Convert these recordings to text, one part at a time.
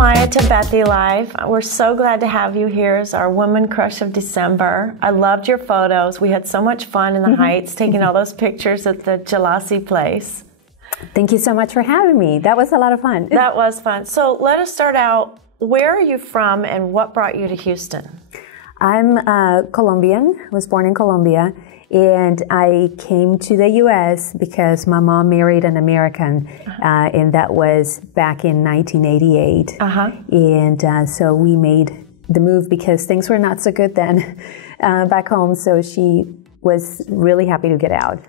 Maya to Bethy Live. We're so glad to have you here as our Woman Crush of December. I loved your photos. We had so much fun in the Heights, taking all those pictures at the Jalasi place. Thank you so much for having me. That was a lot of fun. That was fun. So let us start out. Where are you from and what brought you to Houston? I'm Colombian, was born in Colombia, and I came to the U.S. because my mom married an American, and that was back in 1988. And so we made the move because things were not so good then back home, so she was really happy to get out.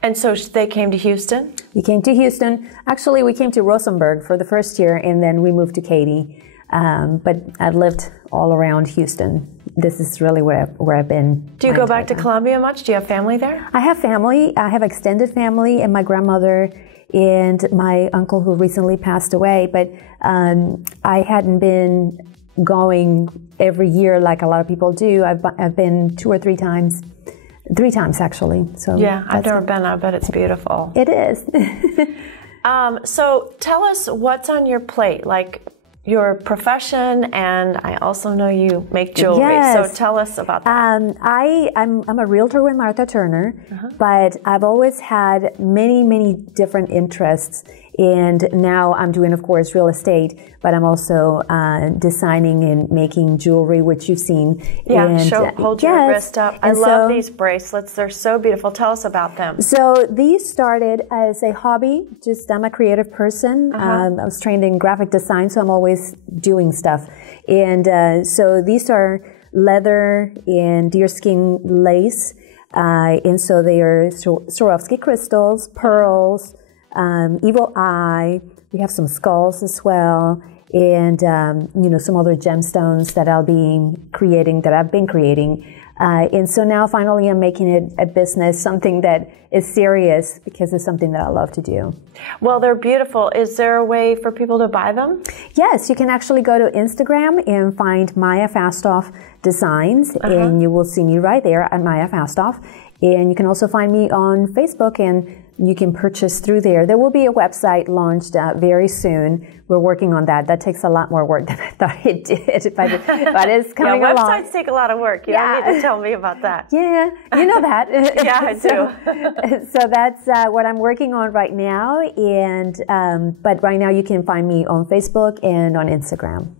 And so they came to Houston? We came to Houston. Actually, we came to Rosenberg for the first year, and then we moved to Katy. But I've lived all around Houston. This is really where I've been. Do you go back to Colombia much? Do you have family there? I have family. I have extended family and my grandmother and my uncle who recently passed away. But I hadn't been going every year like a lot of people do. I've been 2 or 3 times. 3 times, actually. So yeah, I've never been. I bet it's beautiful. It is. So tell us what's on your plate, like your profession, and I also know you make jewelry. Yes. So tell us about that. I'm a realtor with Martha Turner, but I've always had many different interests. And now I'm doing, of course, real estate, but I'm also designing and making jewelry, which you've seen. Yeah, and, hold your wrist up. I love these bracelets. They're so beautiful. Tell us about them. So these started as a hobby. Just I'm a creative person. I was trained in graphic design, so I'm always doing stuff. And so these are leather and deerskin lace. And so they are Swarovski crystals, pearls, evil eye. We have some skulls as well, and some other gemstones that I've been creating. And so now finally I'm making it a business, something that is serious because it's something that I love to do. Well, they're beautiful. Is there a way for people to buy them? Yes, you can actually go to Instagram and find Maya Fasthoff Designs, and you will see me right there at Maya Fasthoff. And you can also find me on Facebook, and you can purchase through there. There will be a website launched very soon. We're working on that. That takes a lot more work than I thought it did, but it's coming along. Websites take a lot of work. You don't need to tell me about that. Yeah, you know that. Yeah, I do. So that's what I'm working on right now. And but right now you can find me on Facebook and on Instagram.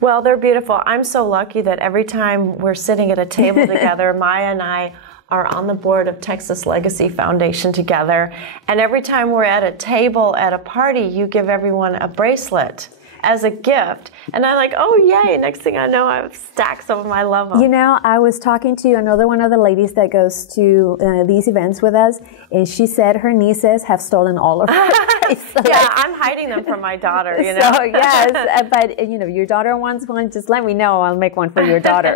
Well, they're beautiful. I'm so lucky that every time we're sitting at a table together, Maya and I are on the board of Texas Legacy Foundation together. And every time we're at a table at a party, you give everyone a bracelet as a gift. And I'm like, oh, yay. Next thing I know, I have stacks of them. I love them. You know, I was talking to another one of the ladies that goes to these events with us, and she said her nieces have stolen all of her bracelets. Yeah, I'm hiding them from my daughter, you know. So, yes, but, your daughter wants one, just let me know. I'll make one for your daughter.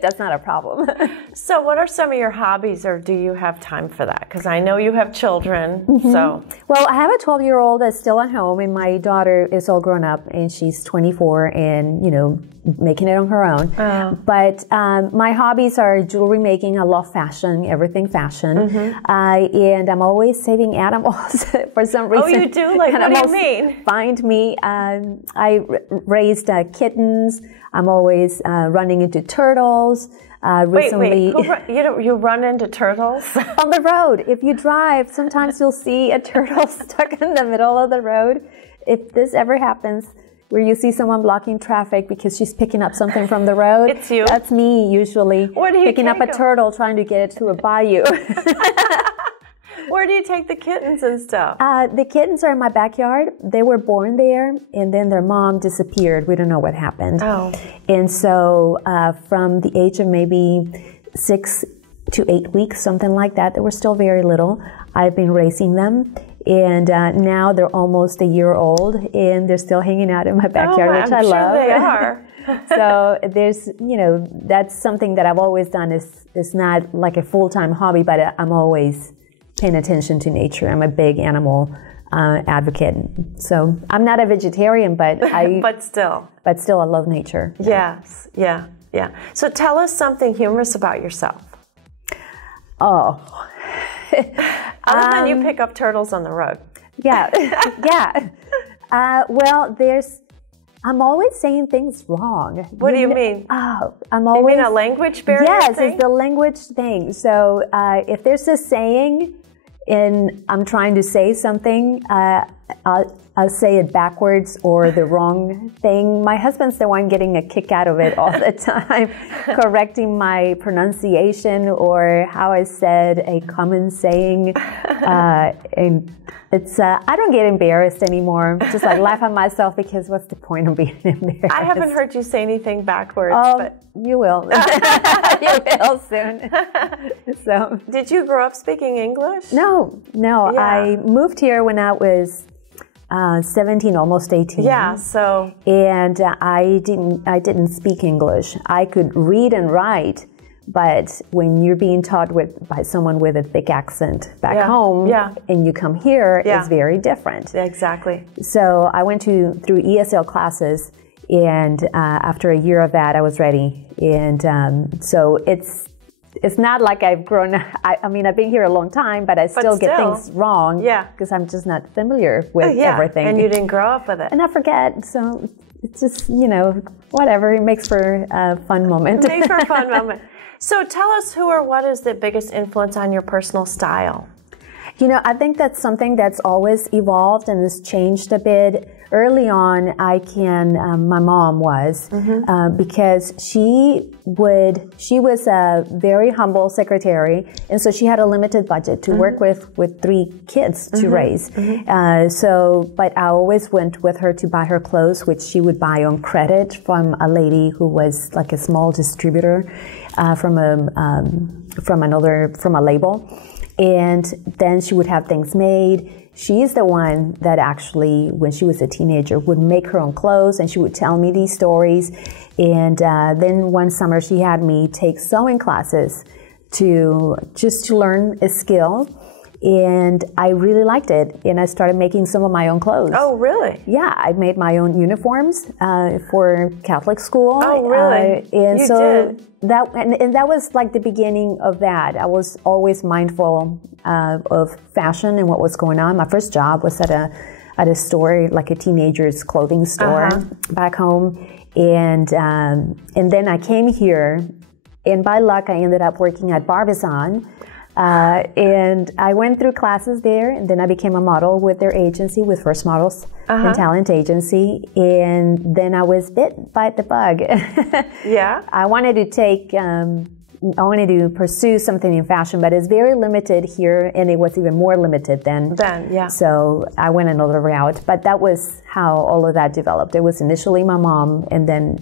That's not a problem. So what are some of your hobbies, or do you have time for that? Because I know you have children, so. Well, I have a 12-year-old that's still at home, and my daughter is all grown up, and she's 24 and, making it on her own. But my hobbies are jewelry making. I love fashion, everything fashion. And I'm always saving animals for some reason. Oh, you do? Like, what do you mean? Find me. I raised kittens. I'm always running into turtles. Recently, wait. You run into turtles? On the road. If you drive, sometimes you'll see a turtle stuck in the middle of the road. If this ever happens, where you see someone blocking traffic because she's picking up something from the road. It's you? That's me, usually. Where do you picking up a turtle, trying to get it to a bayou. Where do you take the kittens and stuff? The kittens are in my backyard. They were born there, and then their mom disappeared. We don't know what happened. Oh. And so from the age of maybe 6 to 8 weeks, something like that, they were still very little, I've been raising them. And now they're almost a year old, and they're still hanging out in my backyard, which I love. They are. So there's, that's something that I've always done. It's not like a full-time hobby, but I'm always paying attention to nature. I'm a big animal advocate. So I'm not a vegetarian, but but still I love nature. Yes, yeah. So tell us something humorous about yourself. Oh. Other than you pick up turtles on the road. Yeah. Well, I'm always saying things wrong. What do you mean? Oh, I'm always... You mean a language barrier Yes, thing? It's the language thing. So if there's a saying and I'm trying to say something, I'll say it backwards or the wrong thing. My husband's the one getting a kick out of it all the time, correcting my pronunciation or how I said a common saying. And it's I don't get embarrassed anymore. Just like laugh at myself because what's the point of being embarrassed? I haven't heard you say anything backwards. Oh, but you will. You will soon. So, did you grow up speaking English? No. Yeah. I moved here when I was 17, almost 18. Yeah, so... And I didn't speak English. I could read and write, but when you're being taught by someone with a thick accent back home, and you come here, it's very different. Exactly. So I went through ESL classes, and after a year of that, I was ready. And so it's not like I've grown. I mean, I've been here a long time, but I still get things wrong. Yeah, because I'm just not familiar with everything. And you didn't grow up with it. And I forget. So it's just whatever. It makes for a fun moment. It makes for a fun moment. So tell us who or what is the biggest influence on your personal style? I think that's something that's always evolved and has changed a bit. Early on, my mom was, because she was a very humble secretary, and so she had a limited budget to work with 3 kids to raise. But I always went with her to buy her clothes, which she would buy on credit from a lady who was like a small distributor from a label. And then she would have things made. She's the one that actually, when she was a teenager, would make her own clothes, and she would tell me these stories. And then one summer, she had me take sewing classes to learn a skill. And I really liked it, and I started making some of my own clothes. Oh, really? Yeah, I made my own uniforms for Catholic school. Oh, really? And you so did. That was like the beginning of that. I was always mindful of fashion and what was going on. My first job was at a store, like a teenager's clothing store back home, and then I came here, and by luck, I ended up working at Barbizon. And I went through classes there, and then I became a model with their agency, with First Models and Talent Agency, and then I was bit by the bug. Yeah. I wanted to pursue something in fashion, but it's very limited here, and it was even more limited then. So I went another route, but that was how all of that developed. It was initially my mom, and then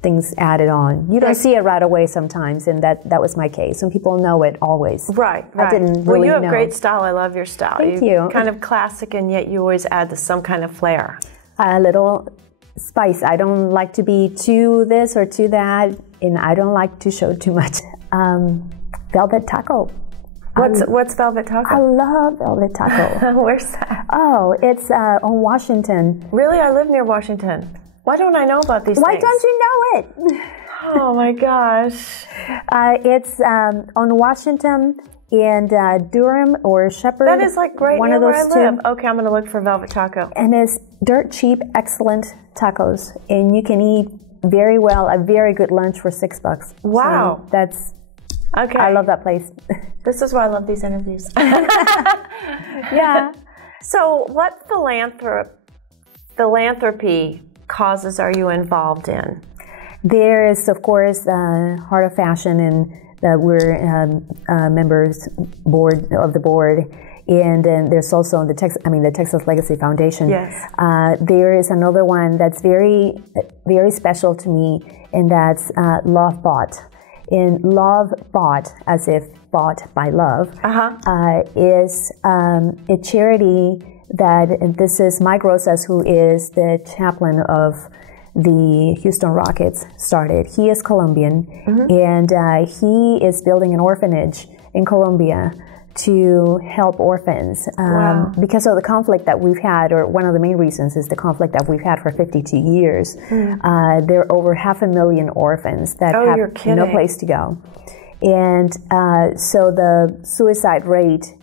things added on. You don't see it right away sometimes, and that was my case. And people know it always. Right. I didn't really Well, you have know. great style. I love your style. Thank you. Kind of classic, and yet you always add some kind of flair. A little spice. I don't like to be too this or too that, and I don't like to show too much. Velvet taco. What's Velvet Taco? I love Velvet Taco. Where's that? Oh, it's on Washington. Really? I live near Washington. Why don't I know about these things? Why don't you know it? Oh my gosh. It's on Washington and Durham or Shepherd. That is like right one near of those where I live. two. Okay, I'm going to look for Velvet Taco. And it's dirt cheap, excellent tacos. And you can eat very well, a very good lunch for $6. Wow. So that's, okay. I love that place. This is why I love these interviews. Yeah. So what philanthropy causes are you involved in? There is, of course, Heart of Fashion, and we're members of the board. And then there's also the Texas Legacy Foundation. Yes. There is another one that's very, very special to me, and that's Love Bought. And Love Bought, as if bought by love, is a charity that this is Mike Rosas, who is the chaplain of the Houston Rockets, started. He is Colombian, and he is building an orphanage in Colombia to help orphans. Because of the conflict that we've had, or one of the main reasons is the conflict that we've had for 52 years. There are over 500,000 orphans that have no place to go. And so the suicide rate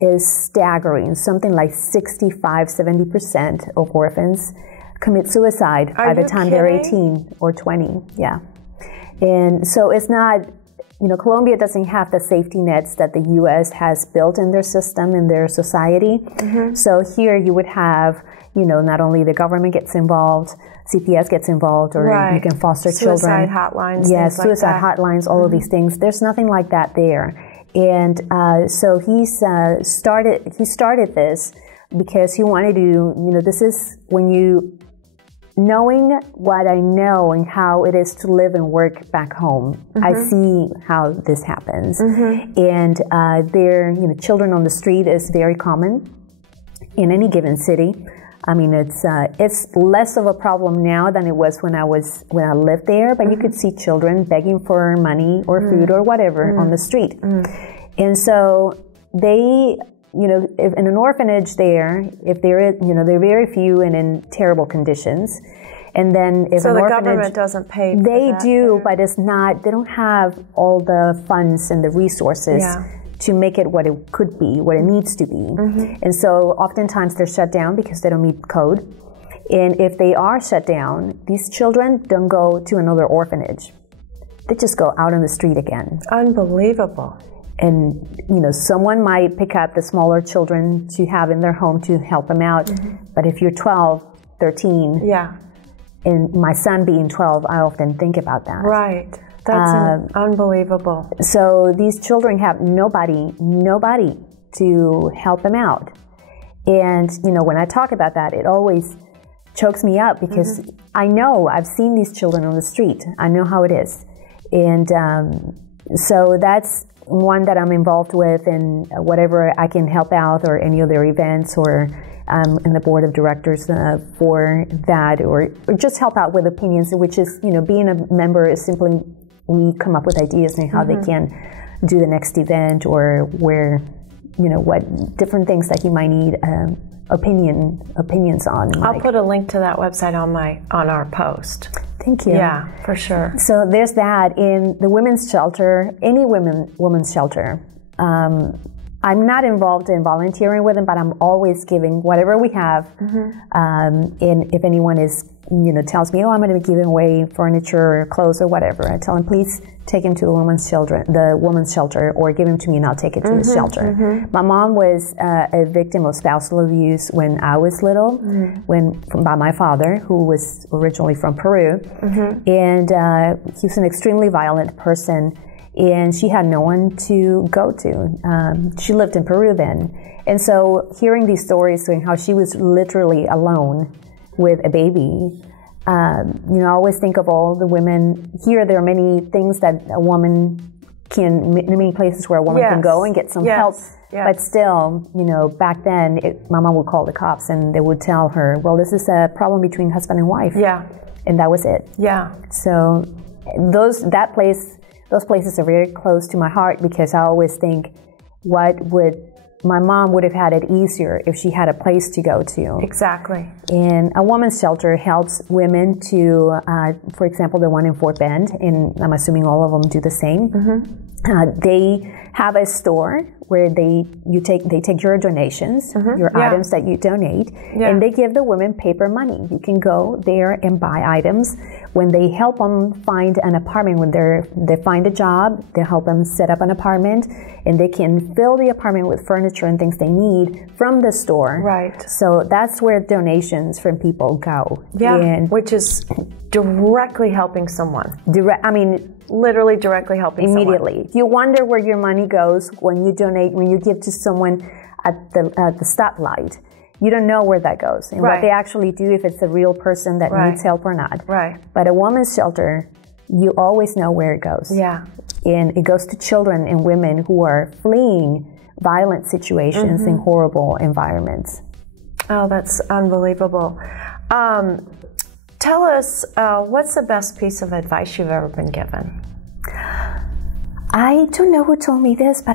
is staggering, something like 65-70% of orphans commit suicide by the time they're 18 or 20. Yeah. And so it's not, Colombia doesn't have the safety nets that the U.S. has built in their system, in their society. So here you would have, not only the government gets involved, CPS gets involved, or you can foster children. Suicide hotlines. Yes, suicide hotlines, all of these things. There's nothing like that there. And so he started this because he wanted to, this is when you, knowing what I know and how it is to live and work back home, I see how this happens. And children on the street is very common in any given city. I mean, it's less of a problem now than it was when I lived there, but you could see children begging for money or food or whatever on the street. And so they, if in an orphanage there, if they're very few and in terrible conditions. And then if so the government doesn't pay for they that do, there. but it's not, they don't have all the funds and the resources to make it what it could be, what it needs to be. And so oftentimes they're shut down because they don't meet code. And if they are shut down, these children don't go to another orphanage. They just go out on the street again. Unbelievable. And, someone might pick up the smaller children to have in their home to help them out. But if you're 12, 13, and my son being 12, I often think about that. Right. That's unbelievable. So these children have nobody to help them out. And, when I talk about that, it always chokes me up because I know I've seen these children on the street. I know how it is. And so that's one that I'm involved with, and whatever I can help out, or any of their events, or in the board of directors for that, or just help out with opinions, which is, being a member is simply we come up with ideas on how they can do the next event, or where, what different things that you might need opinions on. I'll put a link to that website on our post. Thank you. Yeah, for sure. So there's that. In the women's shelter, any women's shelter, I'm not involved in volunteering with them, but I'm always giving whatever we have. And if anyone is, tells me, I'm going to be giving away furniture or clothes or whatever, I tell them, please take him to the women's shelter, or give him to me and I'll take it to the shelter. My mom was a victim of spousal abuse when I was little, by my father, who was originally from Peru. And he was an extremely violent person. And she had no one to go to. She lived in Peru then. And so hearing these stories and how she was literally alone with a baby, I always think of all the women. Here there are many things that a woman many places where a woman can go and get some help. But still, back then, my mom would call the cops and they would tell her, well, this is a problem between husband and wife. And that was it. So those places are very close to my heart, because I always think, my mom would have had it easier if she had a place to go to. Exactly. And a woman's shelter helps women to, for example, the one in Fort Bend, and I'm assuming all of them do the same. They have a store where they take your donations, your items that you donate, and they give the women paper money. You can go there and buy items. When they help them find an apartment, when they find a job, they help them set up an apartment, and they can fill the apartment with furniture and things they need from the store. Right. So that's where donations from people go. Which is directly helping someone. Literally directly helping immediately. someone. If you wonder where your money goes when you donate, when you give to someone at the stoplight, you don't know where that goes and what they actually do, if it's a real person that needs help or not. But a woman's shelter, you always know where it goes. And it goes to children and women who are fleeing violent situations in horrible environments. Oh, that's unbelievable. Tell us, what's the best piece of advice you've ever been given? I don't know who told me this, but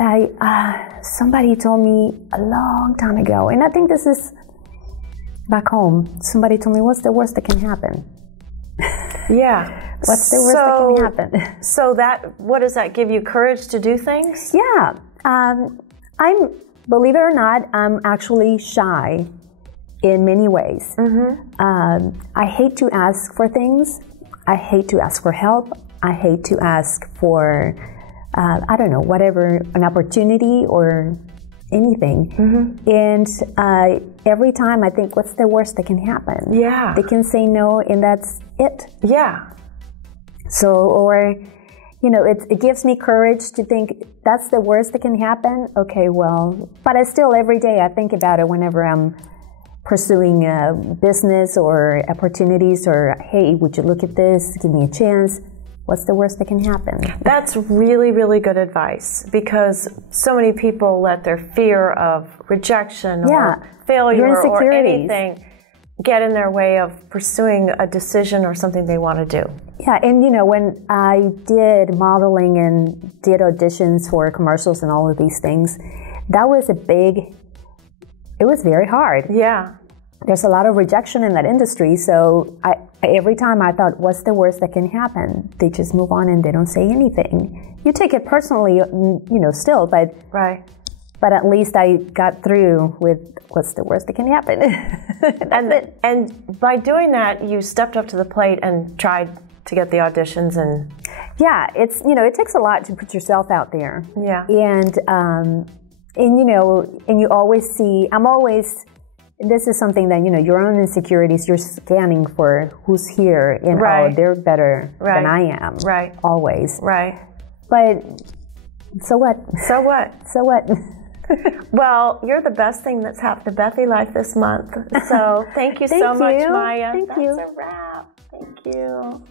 somebody told me a long time ago, and I think this is back home. Somebody told me, what's the worst that can happen? What's the worst that can happen? So what does that give you, courage to do things? Believe it or not, I'm actually shy in many ways. I hate to ask for things. I hate to ask for help. I hate to ask for, I don't know, whatever, an opportunity or anything. And every time I think, what's the worst that can happen? Yeah. They can say no, and that's it. Yeah. So, or, you know, it gives me courage to think, that's the worst that can happen? Okay, well, but I still, every day, I think about it whenever I'm pursuing a business or opportunities, or, hey, would you look at this? Give me a chance. What's the worst that can happen? That's really, really good advice, because so many people let their fear of rejection or failure or anything get in their way of pursuing a decision or something they want to do. Yeah, and you know, when I did modeling and did auditions for commercials and all of these things, that was it was very hard. Yeah. There's a lot of rejection in that industry, so every time I thought, what's the worst that can happen? They just move on and they don't say anything. You take it personally, you know, still, but right. But at least I got through with what's the worst that can happen. and by doing that, you stepped up to the plate and tried to get the auditions. And yeah, it's, you know, it takes a lot to put yourself out there. Yeah. And you know, and you always see, this is something that, you know, your own insecurities, you're scanning for who's here and oh, they're better than I am. Right. Always. Right. But so what? So what? So what? Well, you're the best thing that's happened to Bethy Life this month. So thank you so much, Maya. Thank you. That's a wrap. Thank you.